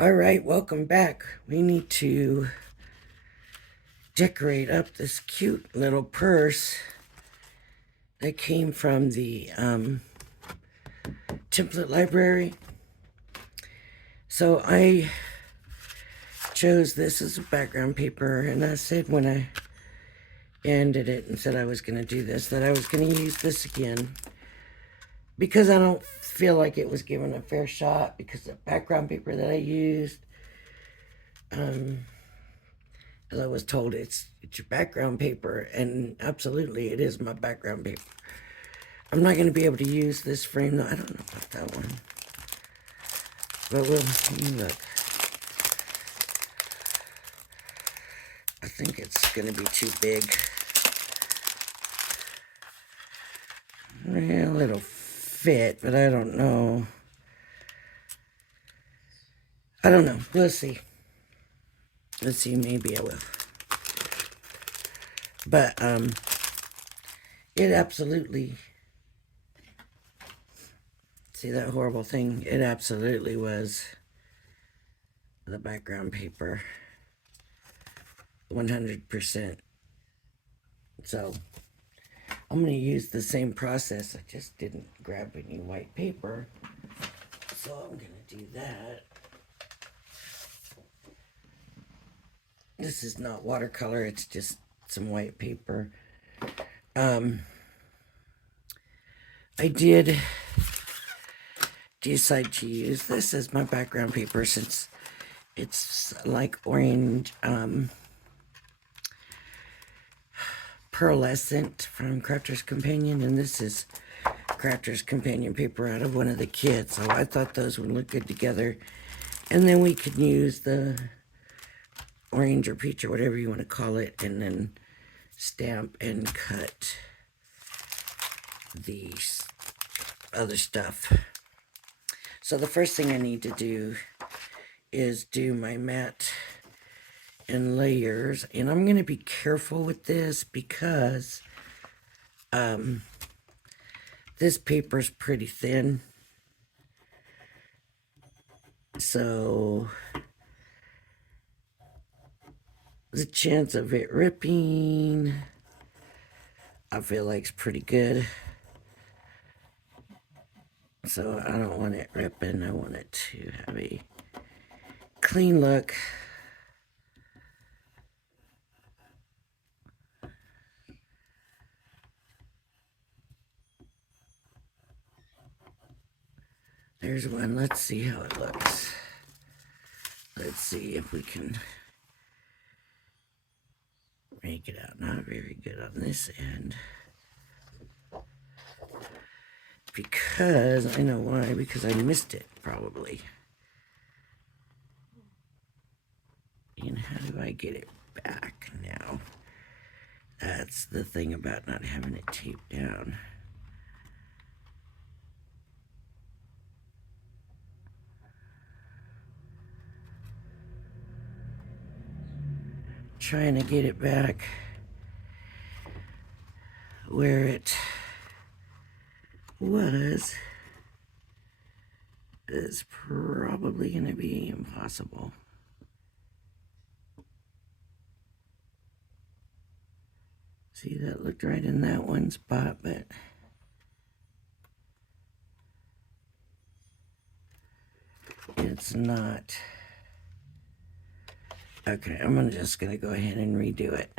All right, welcome back. We need to decorate up this cute little purse that came from the template library. So I chose this as a background paper, and I said when I ended it and said I was going to do this, that I was going to use this again because I don't feel like it was given a fair shot because the background paper that I used, as I was told, it's your background paper, and absolutely it is my background paper. I'm not going to be able to use this frame, though. I don't know about that one. But look. I think it's going to be too big. Well, it'll fit, but I don't know. I don't know. We'll see. Let's see, maybe I will. But, it absolutely... See that horrible thing? It absolutely was the background paper. 100%. So, I'm going to use the same process. I just didn't grab any white paper. So, I'm going to do that. This is not watercolor. It's just some white paper. I did decide to use this as my background paper since it's like orange pearlescent from Crafter's Companion, and this is Crafter's Companion paper out of one of the kits, so I thought those would look good together. And then we could use the orange or peach or whatever you want to call it, and then stamp and cut the other stuff. So the first thing I need to do is do my matte and layers, and I'm going to be careful with this because this paper's pretty thin, so the chance of it ripping I feel like is pretty good. So I don't want it ripping. I want it to have a clean look. There's one. Let's see how it looks. Let's see if we can make it out. Not very good on this end. Because, I know why, because I missed it, probably. And how do I get it back now? That's the thing about not having it taped down. Trying to get it back where it was is probably going to be impossible. See, that looked right in that one spot, but it's not. Okay, I'm just going to go ahead and redo it.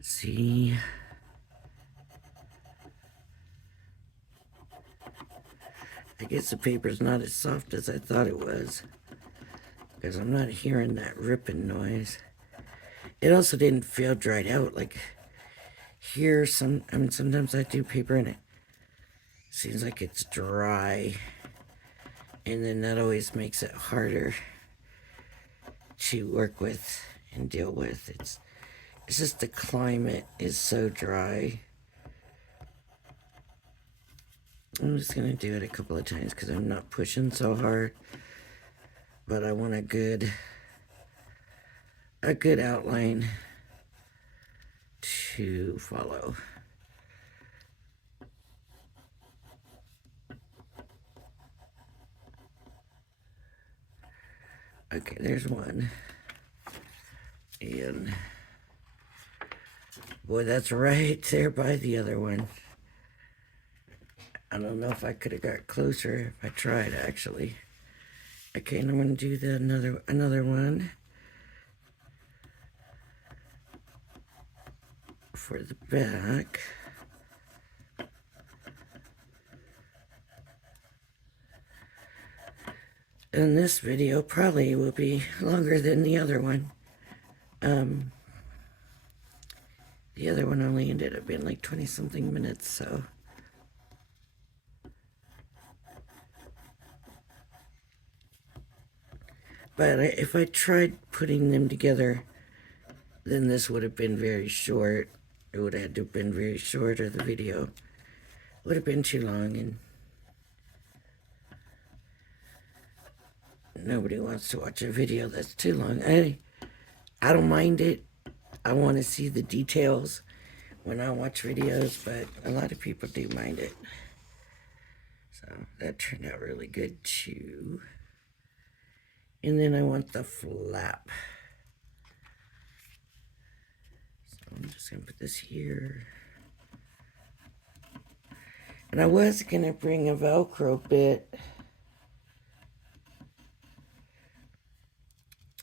See? I guess the paper's not as soft as I thought it was, because I'm not hearing that ripping noise. It also didn't feel dried out. Like here, sometimes I do paper and it seems like it's dry, and then that always makes it harder to work with and deal with. It's just the climate is so dry. I'm just gonna do it a couple of times because I'm not pushing so hard, but I want a good outline to follow. Okay, there's one. And boy, that's right there by the other one. I don't know if I could have got closer if I tried, actually. Okay, and I'm going to do another one for the back. And this video probably will be longer than the other one. The other one only ended up being like 20-something minutes, so. But if I tried putting them together, then this would have been very short. It would have had to have been very short, or the video would have been too long, and nobody wants to watch a video that's too long. I don't mind it. I want to see the details when I watch videos, but a lot of people do mind it. So that turned out really good too. And then I want the flap. So I'm just going to put this here. And I was going to bring a Velcro bit.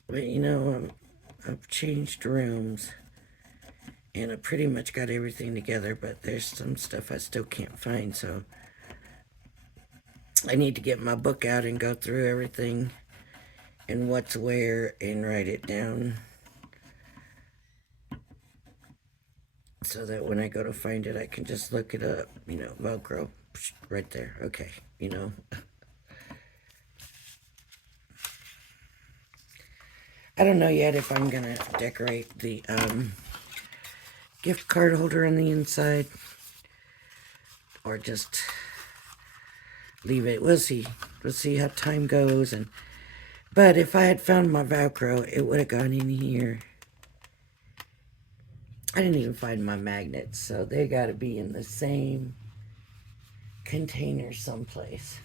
But you know, I've changed rooms. And I pretty much got everything together, but there's some stuff I still can't find, so I need to get my book out and go through everything and what's where and write it down so that when I go to find it, I can just look it up, you know, Velcro, right there, okay, you know. I don't know yet if I'm gonna decorate the gift card holder on the inside or just leave it. We'll see how time goes. But if I had found my Velcro, it would have gone in here. I didn't even find my magnets, so they got to be in the same container someplace.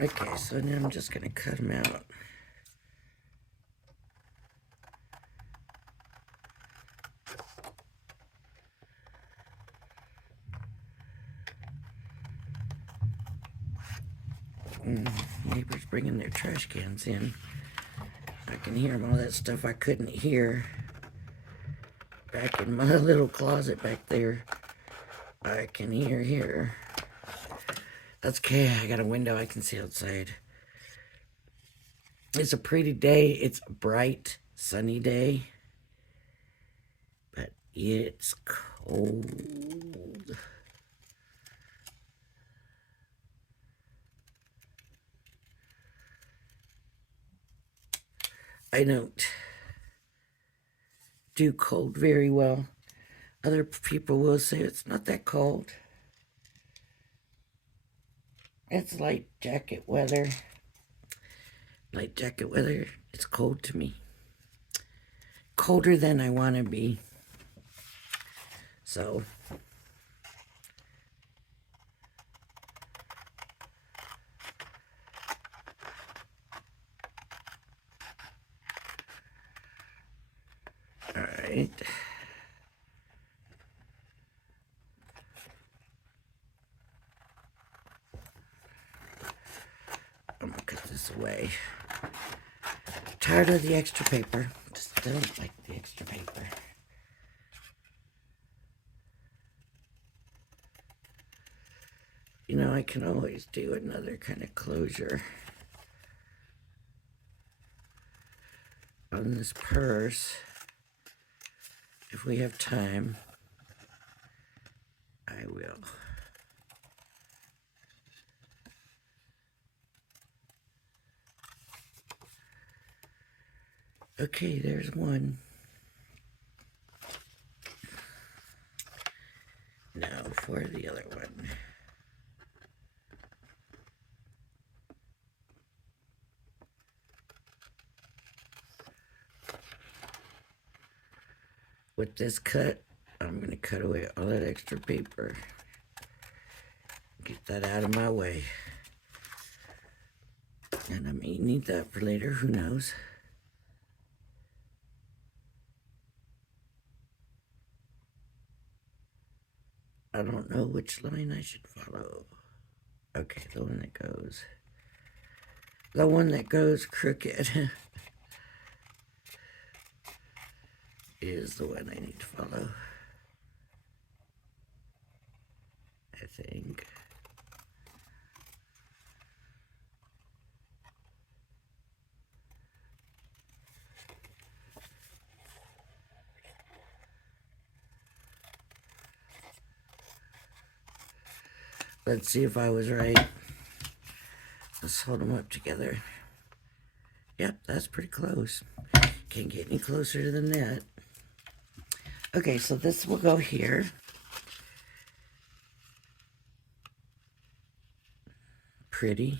Okay, so now I'm just going to cut them out. Neighbors bringing their trash cans in. I can hear them, all that stuff I couldn't hear back in my little closet back there. I can hear here. That's okay, I got a window I can see outside. It's a pretty day. It's a bright, sunny day. But it's cold. I don't do cold very well. Other people will say it's not that cold. It's light jacket weather. Light jacket weather, it's cold to me. Colder than I want to be. So, all right. I'm gonna cut this away. Tired of the extra paper. Just don't like the extra paper. You know, I can always do another kind of closure on this purse if we have time. I will. Okay, there's one. Now for the other one. With this cut, I'm going to cut away all that extra paper. Get that out of my way. And I may need that for later, who knows. I don't know which line I should follow. Okay, the one that goes. The one that goes crooked is the one I need to follow. I think. Let's see if I was right. Let's hold them up together. Yep, that's pretty close. Can't get any closer than that. Okay, so this will go here. Pretty.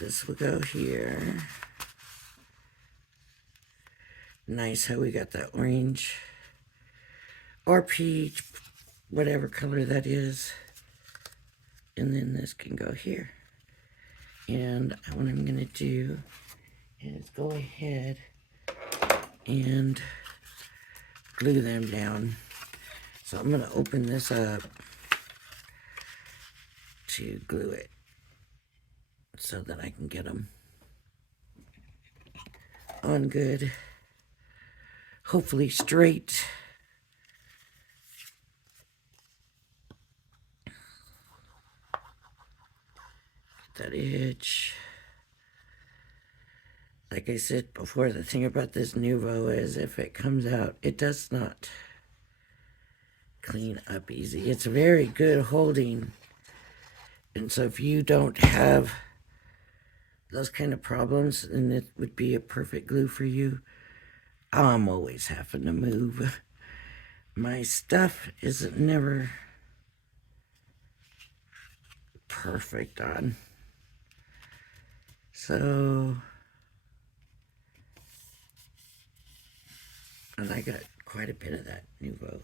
This will go here. Nice how we got that orange or peach, whatever color that is. And then this can go here. And what I'm going to do is go ahead and glue them down. So I'm going to open this up to glue it so that I can get them on good, hopefully straight. Get that edge. Like I said before, the thing about this Nuvo is if it comes out, it does not clean up easy. It's very good holding. And so if you don't have those kind of problems, then it would be a perfect glue for you. I'm always having to move. My stuff is never perfect on. So, and I got quite a bit of that Nuvo.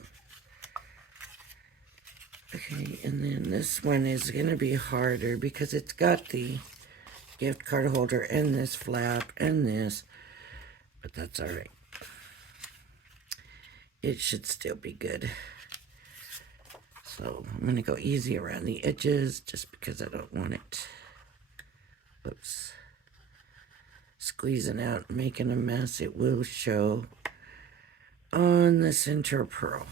Okay, and then this one is going to be harder because it's got the gift card holder and this flap and this, but that's all right. It should still be good. So I'm going to go easy around the edges just because I don't want it, oops, squeezing out, making a mess. It will show on the center pearl.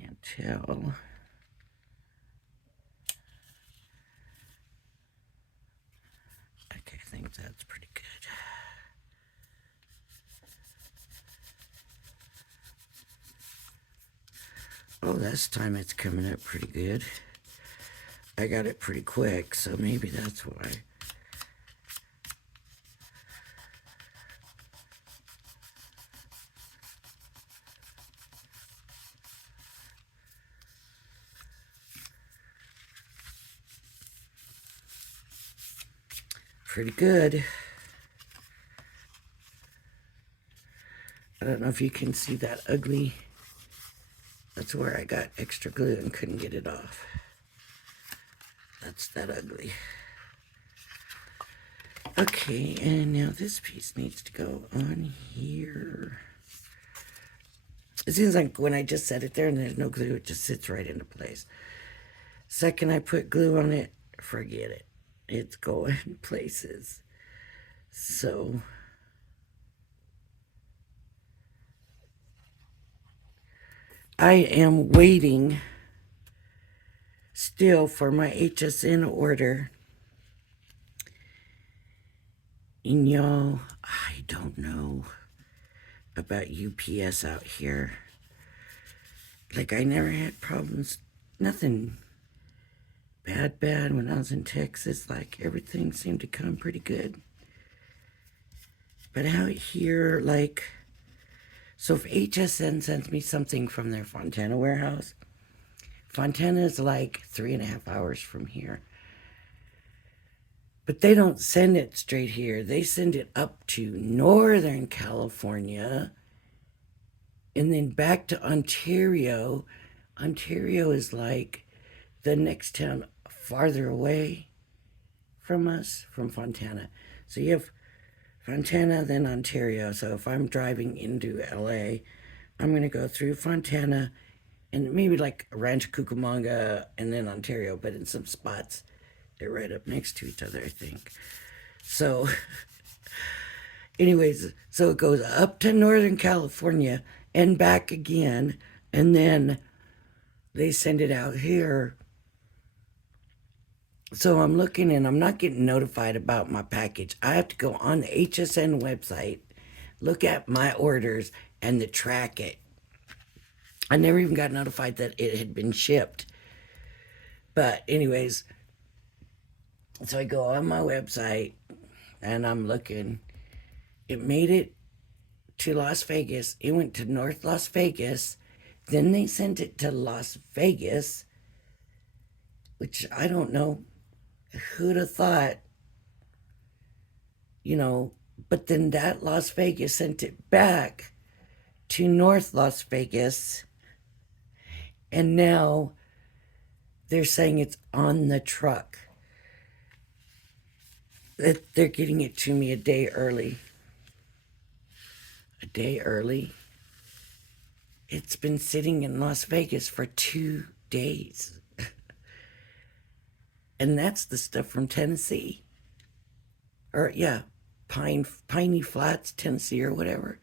Can't tell. Okay, I think that's pretty good. Oh, this time it's coming up pretty good. I got it pretty quick, so maybe that's why. Pretty good. I don't know if you can see that ugly. That's where I got extra glue and couldn't get it off. That's that ugly. Okay, and now this piece needs to go on here. It seems like when I just set it there and there's no glue, it just sits right into place. Second I put glue on it, forget it. It's going places. So I am waiting still for my HSN order. And y'all, I don't know about UPS out here. Like, I never had problems, nothing bad when I was in Texas. Like, everything seemed to come pretty good. But out here, like, so if HSN sends me something from their Fontana warehouse, Fontana is like 3.5 hours from here. But they don't send it straight here. They send it up to Northern California and then back to Ontario. Ontario is like the next town farther away from us, from Fontana. So you have Fontana, then Ontario. So if I'm driving into LA, I'm going to go through Fontana and maybe like Rancho Cucamonga and then Ontario, but in some spots, they're right up next to each other, I think. So, anyways, so it goes up to Northern California and back again, and then they send it out here. So I'm looking and I'm not getting notified about my package. I have to go on the HSN website, look at my orders, and to track it. I never even got notified that it had been shipped. But, anyways, so I go on my website and I'm looking. It made it to Las Vegas. It went to North Las Vegas. Then they sent it to Las Vegas, which I don't know. Who'd have thought, but then that Las Vegas sent it back to North Las Vegas. And now they're saying it's on the truck. That they're getting it to me a day early. A day early. It's been sitting in Las Vegas for 2 days. And that's the stuff from Tennessee. Or, yeah, Piney Flats, Tennessee, or whatever.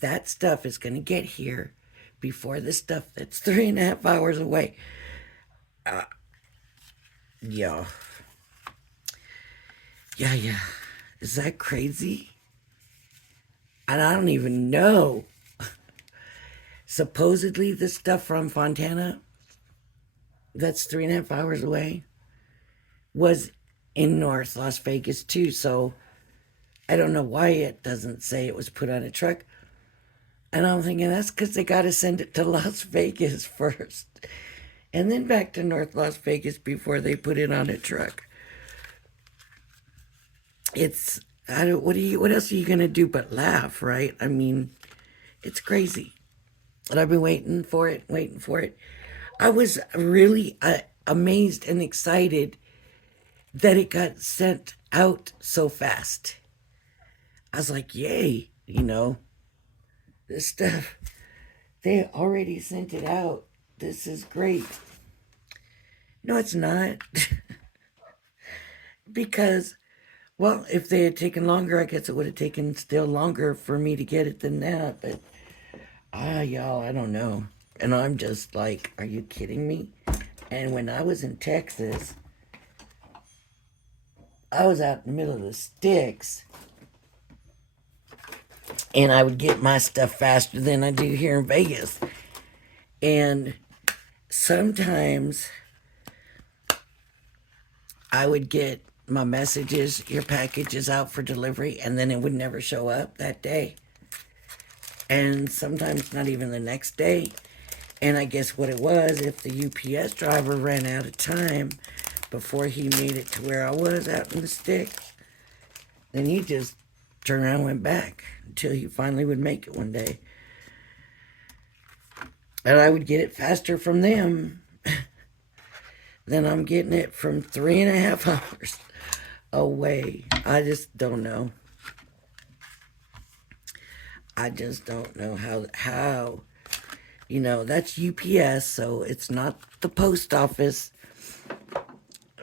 That stuff is going to get here before the stuff that's 3.5 hours away. Yeah. Yeah. Is that crazy? And I don't even know. Supposedly, the stuff from Fontana, that's 3.5 hours away, was in North Las Vegas too. So I don't know why it doesn't say it was put on a truck. And I'm thinking that's because they got to send it to Las Vegas first and then back to North Las Vegas before they put it on a truck. What else are you going to do but laugh, right? I mean, it's crazy. And I've been waiting for it. I was really amazed and excited that it got sent out so fast. I was like, yay, this stuff, they already sent it out. This is great. No, it's not. Because, well, if they had taken longer, I guess it would have taken still longer for me to get it than that. But, y'all, I don't know. And I'm just like, are you kidding me? And when I was in Texas, I was out in the middle of the sticks, and I would get my stuff faster than I do here in Vegas. And sometimes I would get my messages, your package is out for delivery, and then it would never show up that day. And sometimes not even the next day. And I guess what it was, if the UPS driver ran out of time before he made it to where I was out in the sticks, then he just turned around and went back until he finally would make it one day. And I would get it faster from them than I'm getting it from 3.5 hours away. I just don't know. I just don't know how that's UPS, so it's not the post office.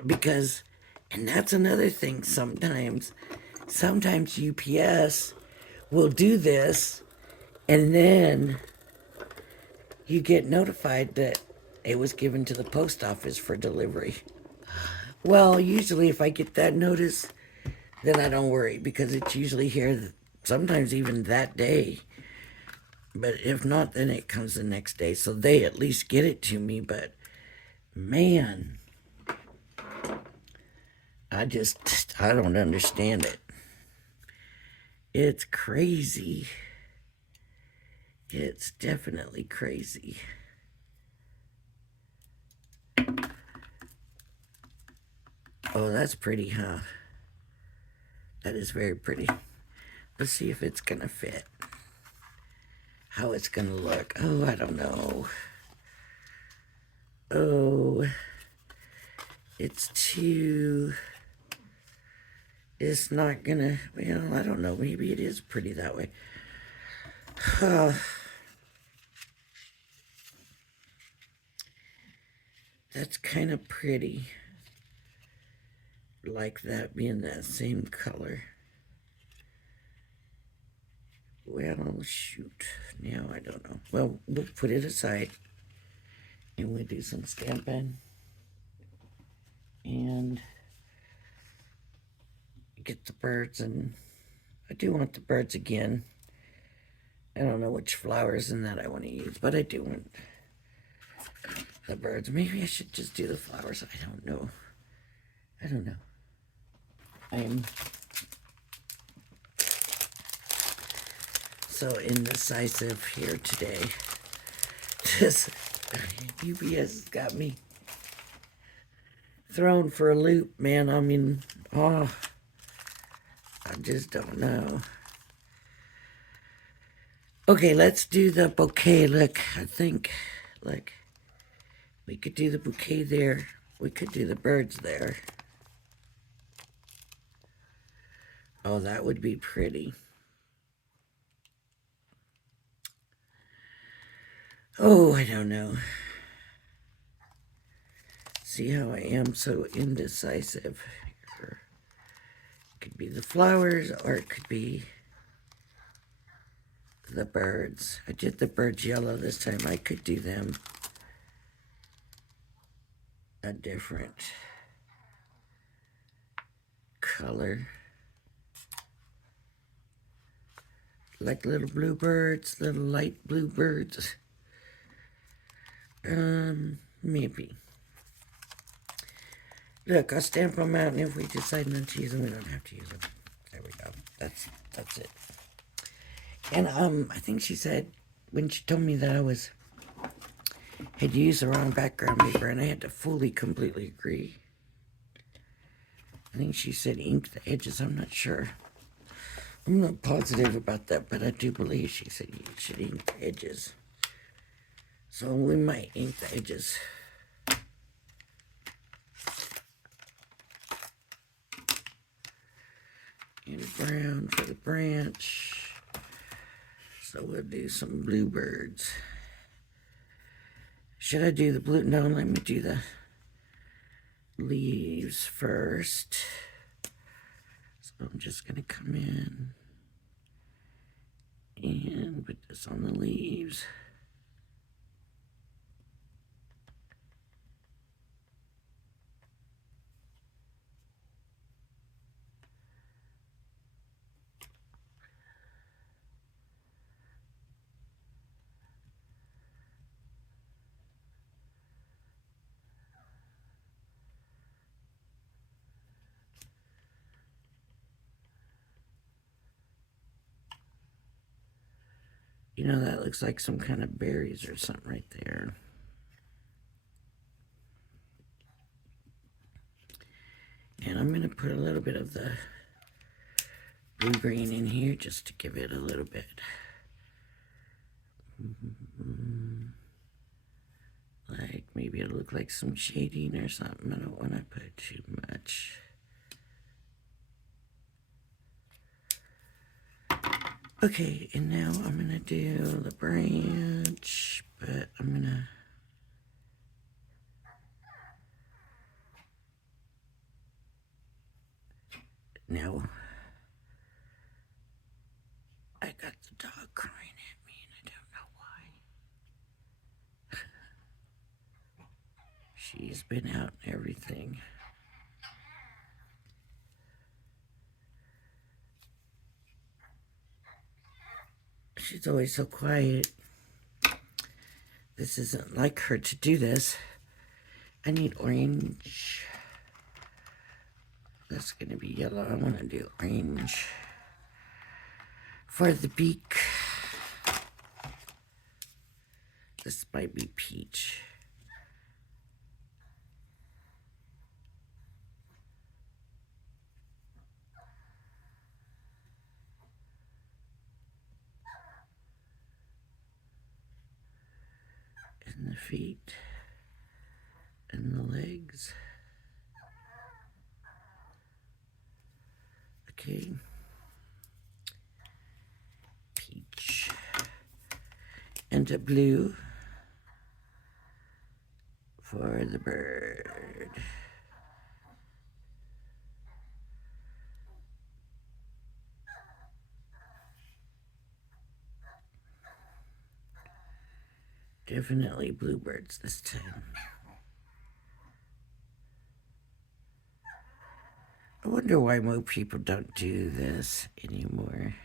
Because, and that's another thing, sometimes UPS will do this, and then you get notified that it was given to the post office for delivery. Well, usually if I get that notice, then I don't worry, because it's usually here sometimes even that day. But if not, then it comes the next day, so they at least get it to me. But man, I don't understand it. It's crazy. It's definitely crazy. Oh, that's pretty, huh? That is very pretty. Let's see if it's gonna fit. How it's gonna look. Oh, I don't know. Oh, it's too... It's not gonna... Well, I don't know. Maybe it is pretty that way. That's kind of pretty. Like that being that same color. Well, shoot. Now I don't know. Well, we'll put it aside. And we'll do some stamping. And get the birds. And I do want the birds again. I don't know which flowers in that I want to use. But I do want the birds. Maybe I should just do the flowers. I don't know. I don't know. I'm so indecisive here today. Just UPS has got me thrown for a loop, man. I mean, oh, I just don't know. Okay, let's do the bouquet. Look, I think, like, we could do the bouquet there. We could do the birds there. Oh, that would be pretty. Oh, I don't know. See how I am so indecisive. It could be the flowers, or it could be the birds. I did the birds yellow this time. I could do them a different color. Like little bluebirds, little light bluebirds. Maybe. Look, I'll stamp them out, and if we decide not to use them, we don't have to use them. There we go. That's it. And I think she said when she told me that I had used the wrong background paper, and I had to fully, completely agree. I think she said ink the edges. I'm not sure. I'm not positive about that, but I do believe she said you should ink the edges. So we might ink the edges. And brown for the branch. So we'll do some bluebirds. Should I do the blue? No, let me do the leaves first. So I'm just going to come in and put this on the leaves. You know, that looks like some kind of berries or something right there. And I'm going to put a little bit of the blue-green in here just to give it a little bit. Like, maybe it'll look like some shading or something. I don't want to put too much. Okay, and now I'm going to do the branch, but I'm going to... No. I got the dog crying at me, and I don't know why. She's been out and everything. She's always so quiet. This isn't like her to do this. I need orange. That's going to be yellow. I want to do orange. For the beak, this might be peach. And the feet and the legs. Okay. Peach. And a blue for the bird. Definitely bluebirds this time. I wonder why more people don't do this anymore.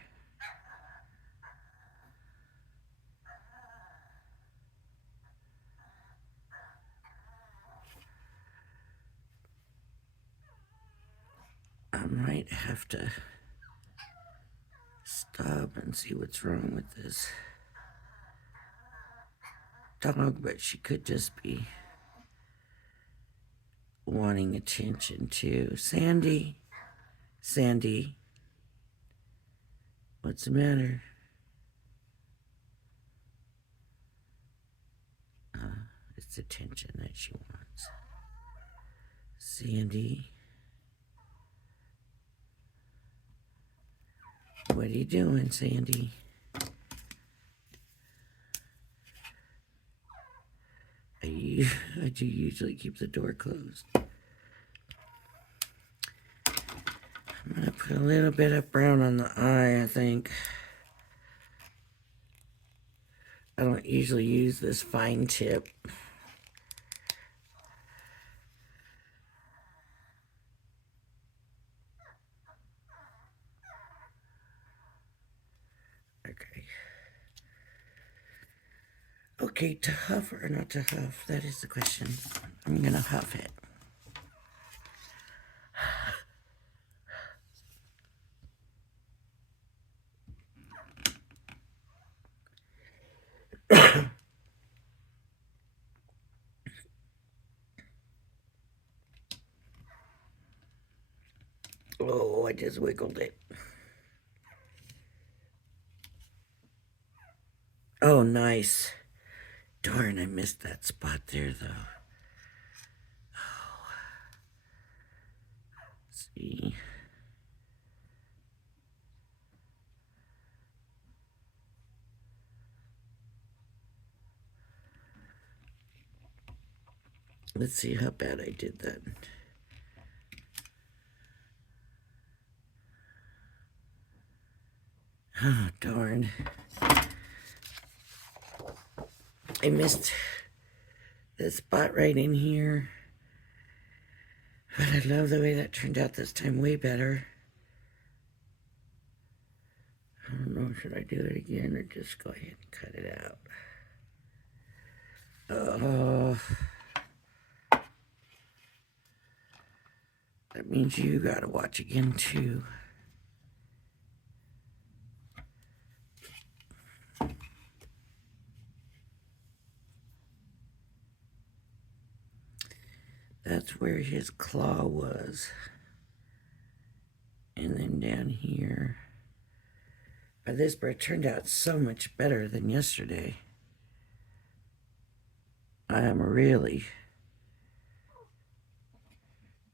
I might have to stop and see what's wrong with this dog, but she could just be wanting attention too. Sandy, Sandy, what's the matter? It's attention that she wants. Sandy, what are you doing, Sandy? I do usually keep the door closed. I'm gonna put a little bit of brown on the eye, I think. I don't usually use this fine tip. Okay. Okay, to huff or not to huff? That is the question. I'm gonna huff it. Oh, I just wiggled it. Oh, nice. Darn, I missed that spot there, though. Oh. Let's see. Let's see how bad I did that. Oh, darn. I missed the spot right in here. But I love the way that turned out this time, way better. I don't know, should I do it again or just go ahead and cut it out? Oh. That means you gotta watch again too. That's where his claw was. And then down here. But this bird turned out so much better than yesterday. I am really,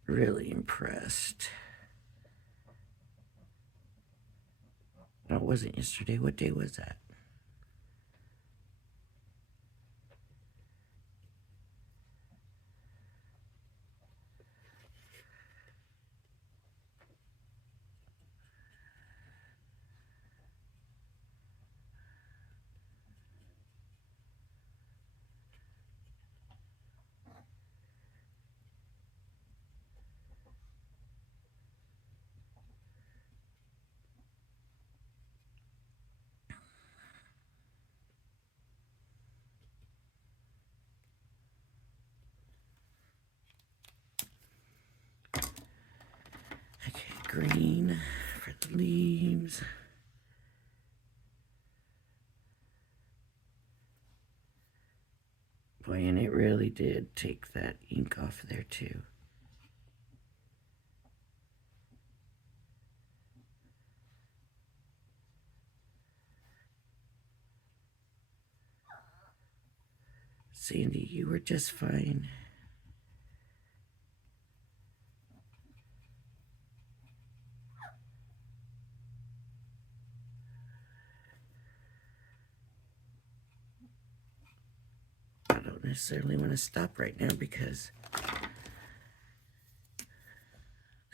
really impressed. No, it wasn't yesterday. What day was that? Okay, green for the leaves. really did take that ink off there too. Sandy, you were just fine. I don't necessarily want to stop right now because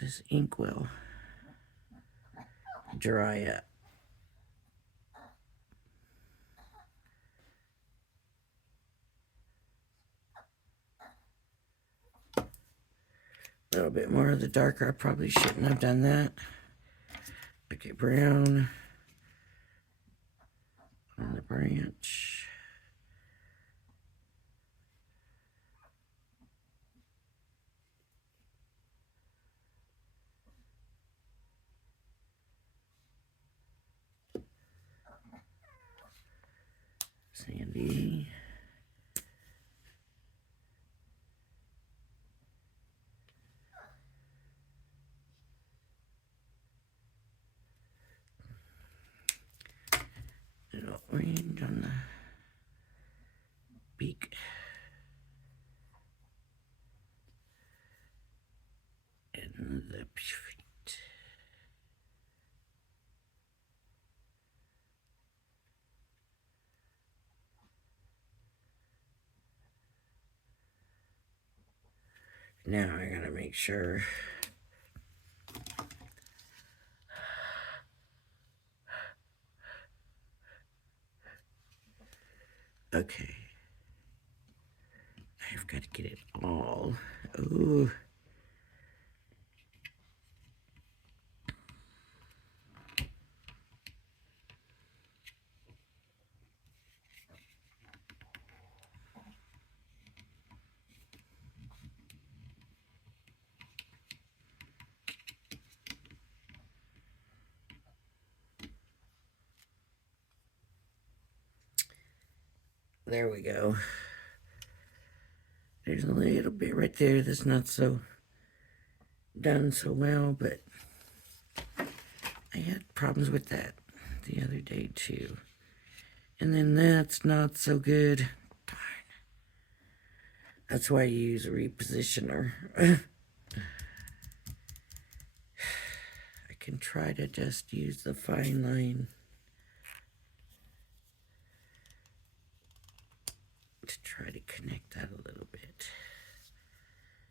this ink will dry up. A little bit more of the darker. I probably shouldn't have done that. Okay, brown on the branch. Sandy. Little orange on the beak. And the feet. Now I gotta make sure. Okay. I've got to get it all. Ooh. There we go. There's a little bit right there that's not so done so well, but I had problems with that the other day too. And then that's not so good. Darn. That's why you use a repositioner. I can try to just use the fine line to try to connect that a little bit.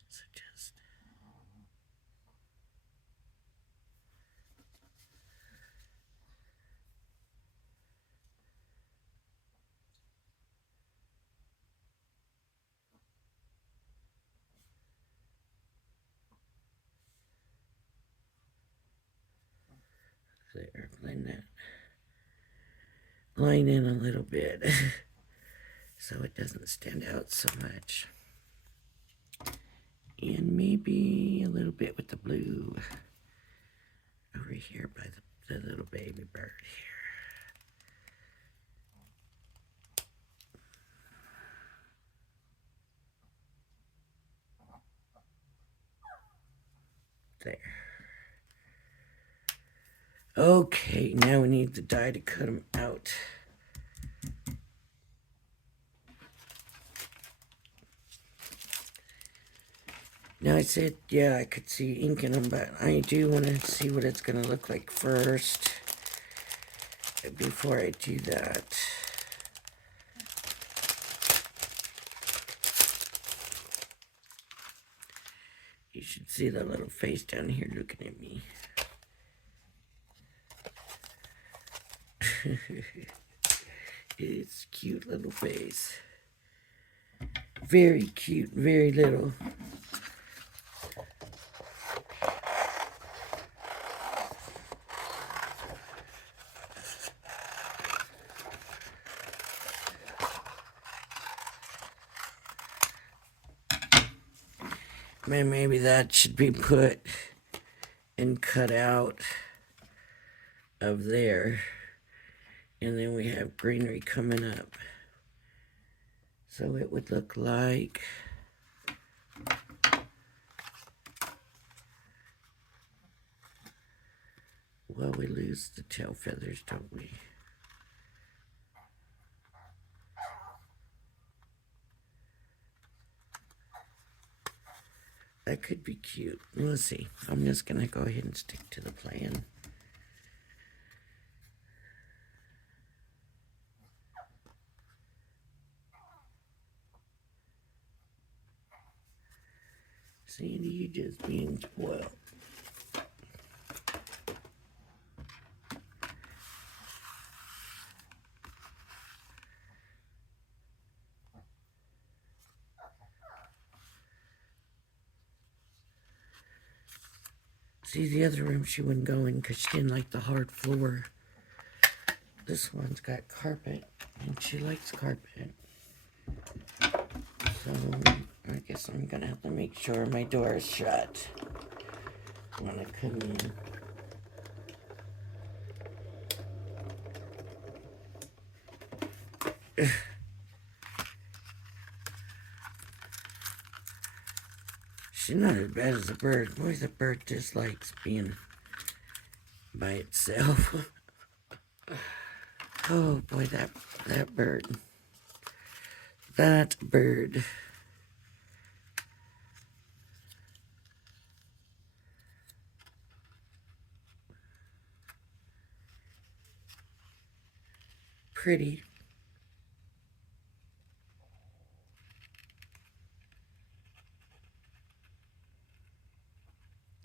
So just there, blend that line in a little bit so it doesn't stand out so much. And maybe a little bit with the blue over here by the little baby bird here. There. Okay, now we need the die to cut them out. Now I said, yeah, I could see ink in them, but I do want to see what it's going to look like first before I do that. You should see the little face down here looking at me. It's a cute little face. Very cute, very little. Maybe that should be put and cut out of there. And then we have greenery coming up. So it would look like, well, we lose the tail feathers, don't we? That could be cute. We'll see. I'm just going to go ahead and stick to the plan. Sandy, you just being spoiled. See, the other room she wouldn't go in because she didn't like the hard floor. This one's got carpet, and she likes carpet. So, I guess I'm going to have to make sure my door is shut when I come in. She's not as bad as a bird. Boy, the bird dislikes being by itself. Oh boy, that bird. That bird. Pretty.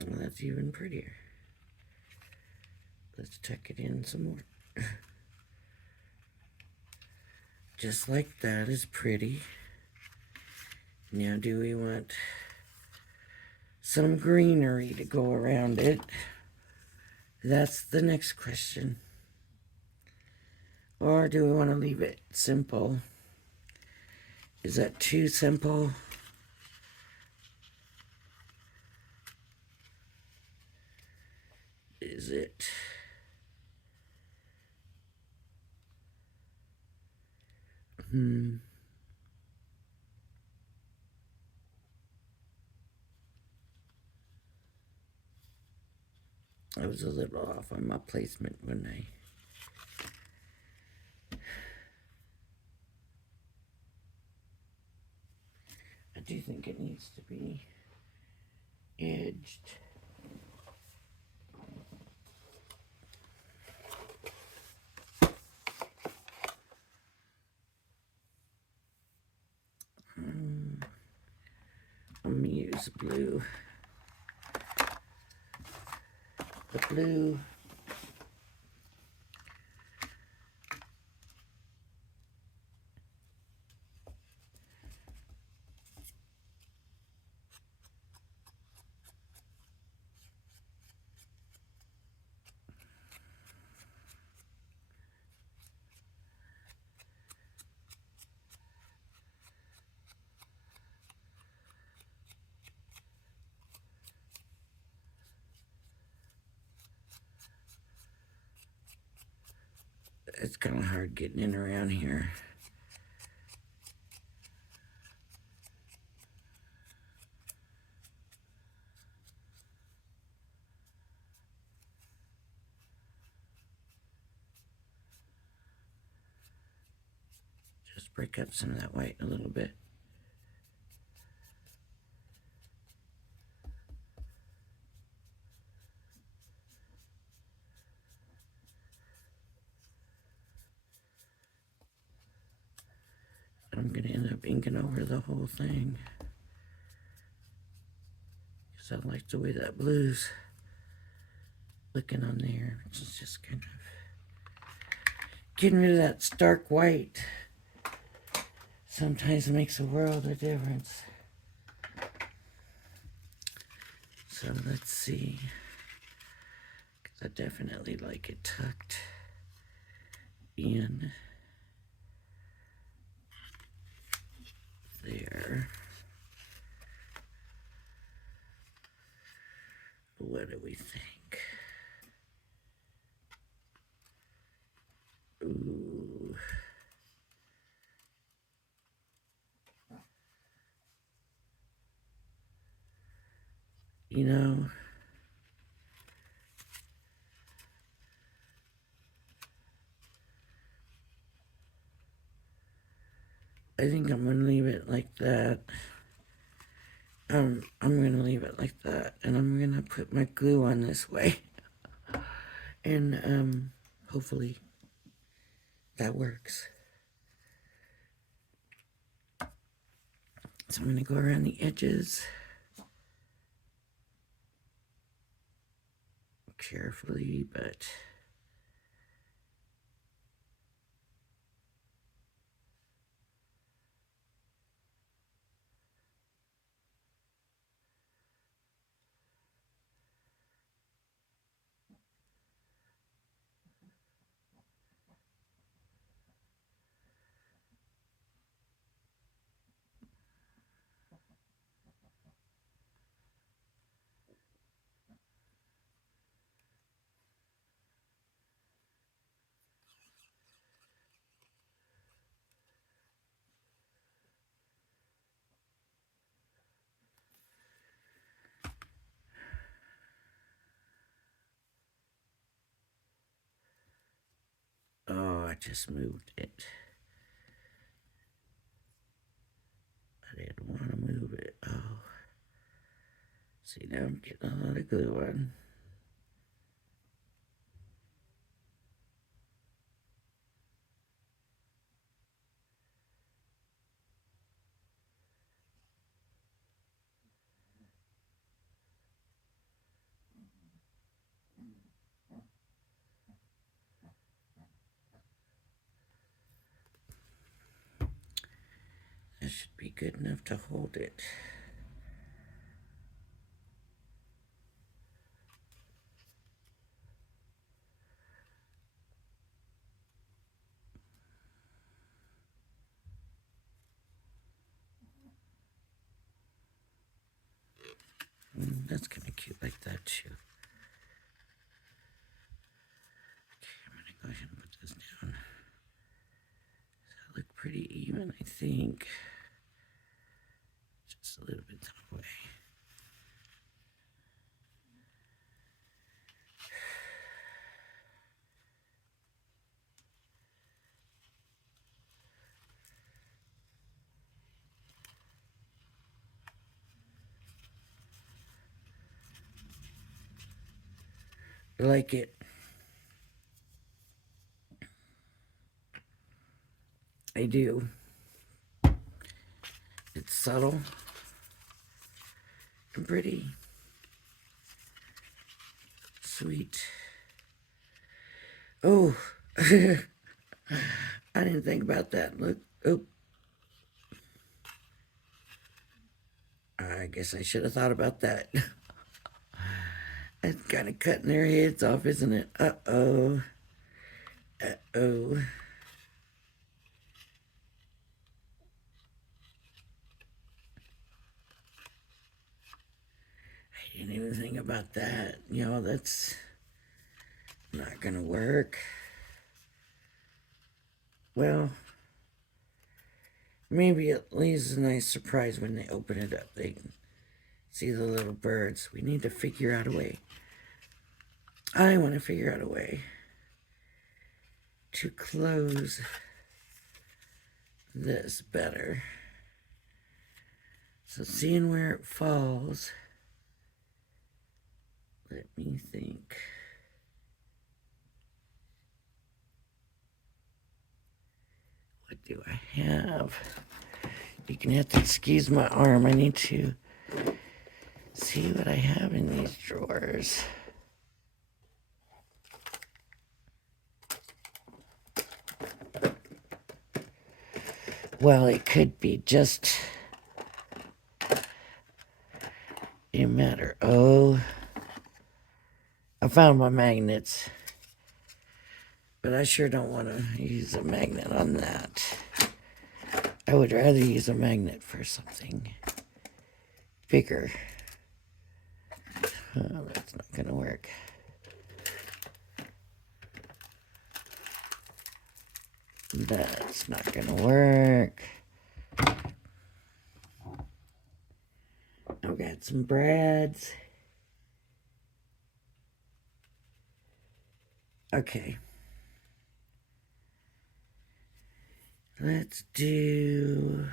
Well, that's even prettier. Let's tuck it in some more. Just like that is pretty. Now, do we want some greenery to go around it? That's the next question. Or do we want to leave it simple? Is that too simple? Is it? I was a little off on my placement, wasn't I? I do think it needs to be edged. I'm going to use blue. The blue. It's kind of hard getting in around here. Just break up some of that white a little bit. I'm going to end up inking over the whole thing. Because I like the way that blue's looking on there. It's just kind of getting rid of that stark white. Sometimes it makes a world of difference. So let's see. Because I definitely like it tucked in there. What do we think? Ooh. you know. I think I'm going to leave it like that. I'm going to leave it like that. And I'm going to put my glue on this way. And hopefully that works. So I'm going to go around the edges carefully, but oh, I just moved it. I didn't want to move it. Oh. See, now I'm getting a lot of glue on. That should be good enough to hold it. That's kind of cute like that too. Okay, I'm going to go ahead and put this down. Does that look pretty even, I think? Just a little bit that way. I like it. I do. It's subtle and pretty. Sweet. Oh, I didn't think about that. Look. Oh. I guess I should have thought about that. That's kind of cutting their heads off, isn't it? Uh-oh. Uh-oh. I didn't even think about that. You know, that's not gonna work. Well, maybe it leaves a nice surprise when they open it up. They can see the little birds. We need to figure out a way. I want to figure out a way to close this better. So seeing where it falls, let me think. What do I have? You're gonna have to excuse my arm. I need to see what I have in these drawers. Well, it could be just a matter. Oh, I found my magnets. But I sure don't want to use a magnet on that. I would rather use a magnet for something bigger. Oh, that's not going to work. That's not going to work. I've got some brads. Okay. Let's do...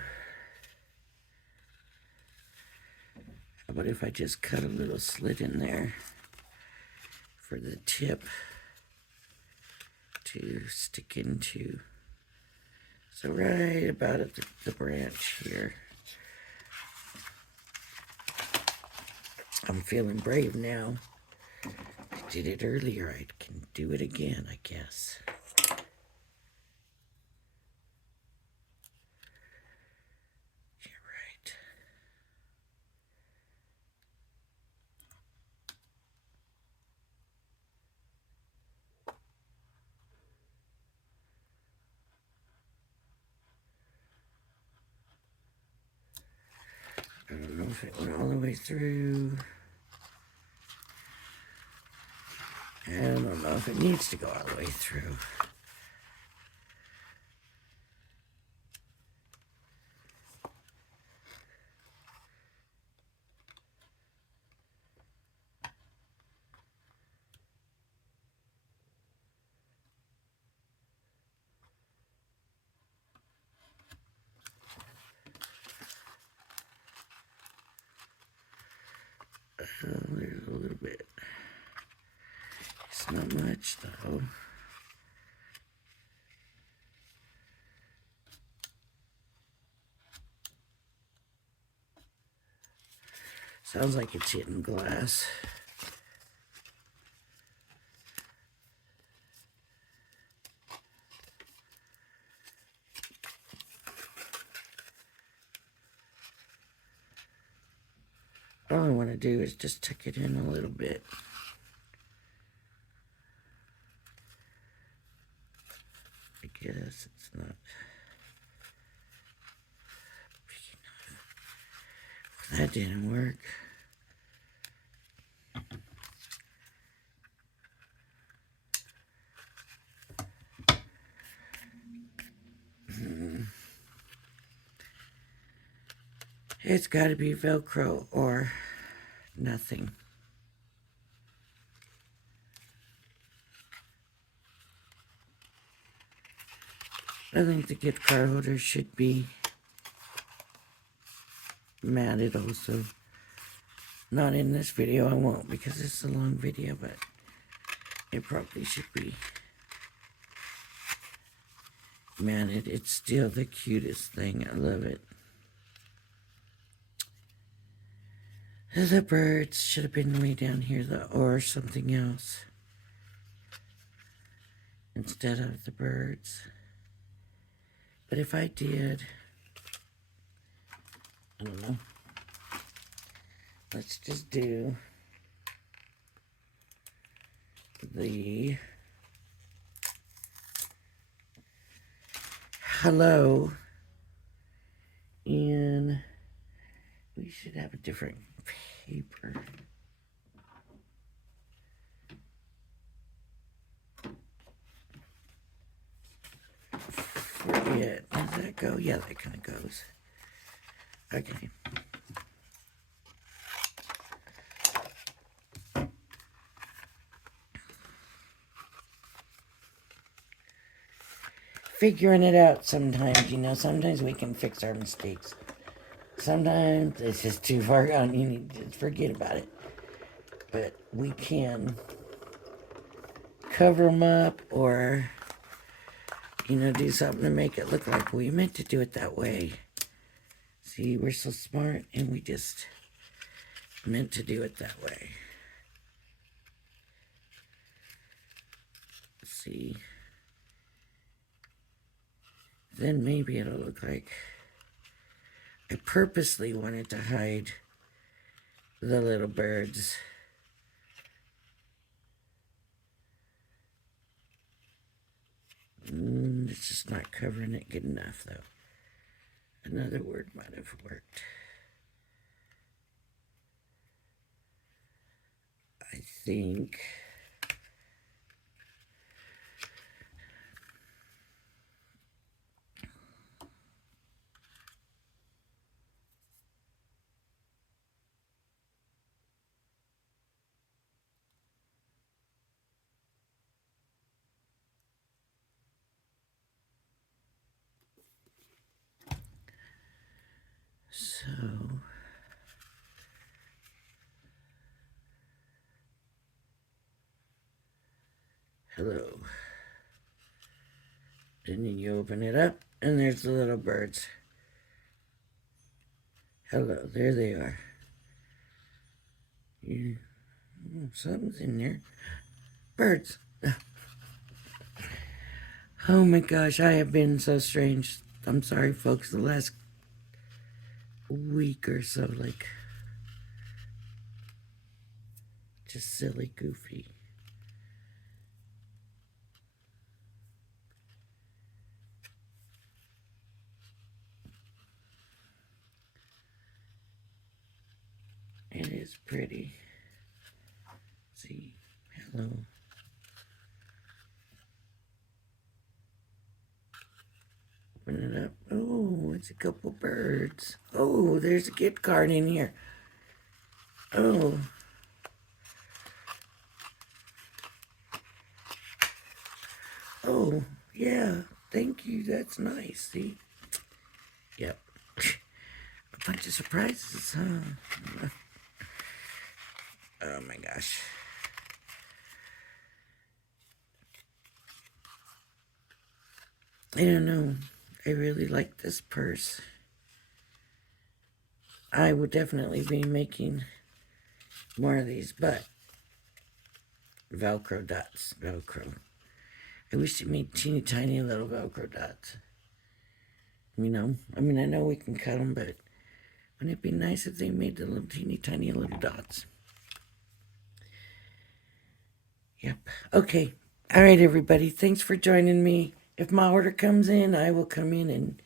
How about if I just cut a little slit in there for the tip to stick into. So right about at the branch here. I'm feeling brave now. I did it earlier. I can do it again, I guess. You're right. I don't know if it went all the way through. I don't know if it needs to go all the way through. There's a little bit. It's not much though. Sounds like it's hitting glass. All I want to do is just tuck it in a little bit. I guess it's not big enough. Well, that didn't work. It's got to be Velcro or nothing. I think the gift card holder should be matted also. Not in this video, I won't because it's a long video, but it probably should be matted. It's still the cutest thing. I love it. The birds should have been way down here though, or something else instead of the birds. But if I did, I don't know. Let's just do the hello, and we should have a different paper. For it. Does that go? Yeah, that kind of goes. Okay. Figuring it out sometimes, you know, sometimes we can fix our mistakes. Sometimes it's just too far gone, you need to just forget about it. But we can cover them up or, you know, do something to make it look like we meant to do it that way. See, we're so smart and we just meant to do it that way. Let's see. Then maybe it'll look like I purposely wanted to hide the little birds. It's just not covering it good enough, though. Another word might have worked. I think... Hello. And then you open it up, and there's the little birds. Hello, there they are. Something's in there. Birds. Oh my gosh, I have been so strange. I'm sorry, folks, the last week or so, like, just silly, goofy. It is pretty. See, hello. Open it up. Oh, it's a couple birds. Oh, there's a gift card in here. Oh. Oh, yeah. Thank you. That's nice. See? Yep. A bunch of surprises, huh? Oh my gosh. I don't know. I really like this purse. I would definitely be making more of these, but Velcro dots. Velcro. I wish it made teeny tiny little Velcro dots. You know? I mean, I know we can cut them, but wouldn't it be nice if they made the little teeny tiny little dots? Yep. Okay. All right, everybody. Thanks for joining me. If my order comes in, I will come in and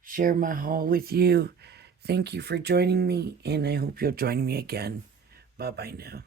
share my haul with you. Thank you for joining me, and I hope you'll join me again. Bye-bye now.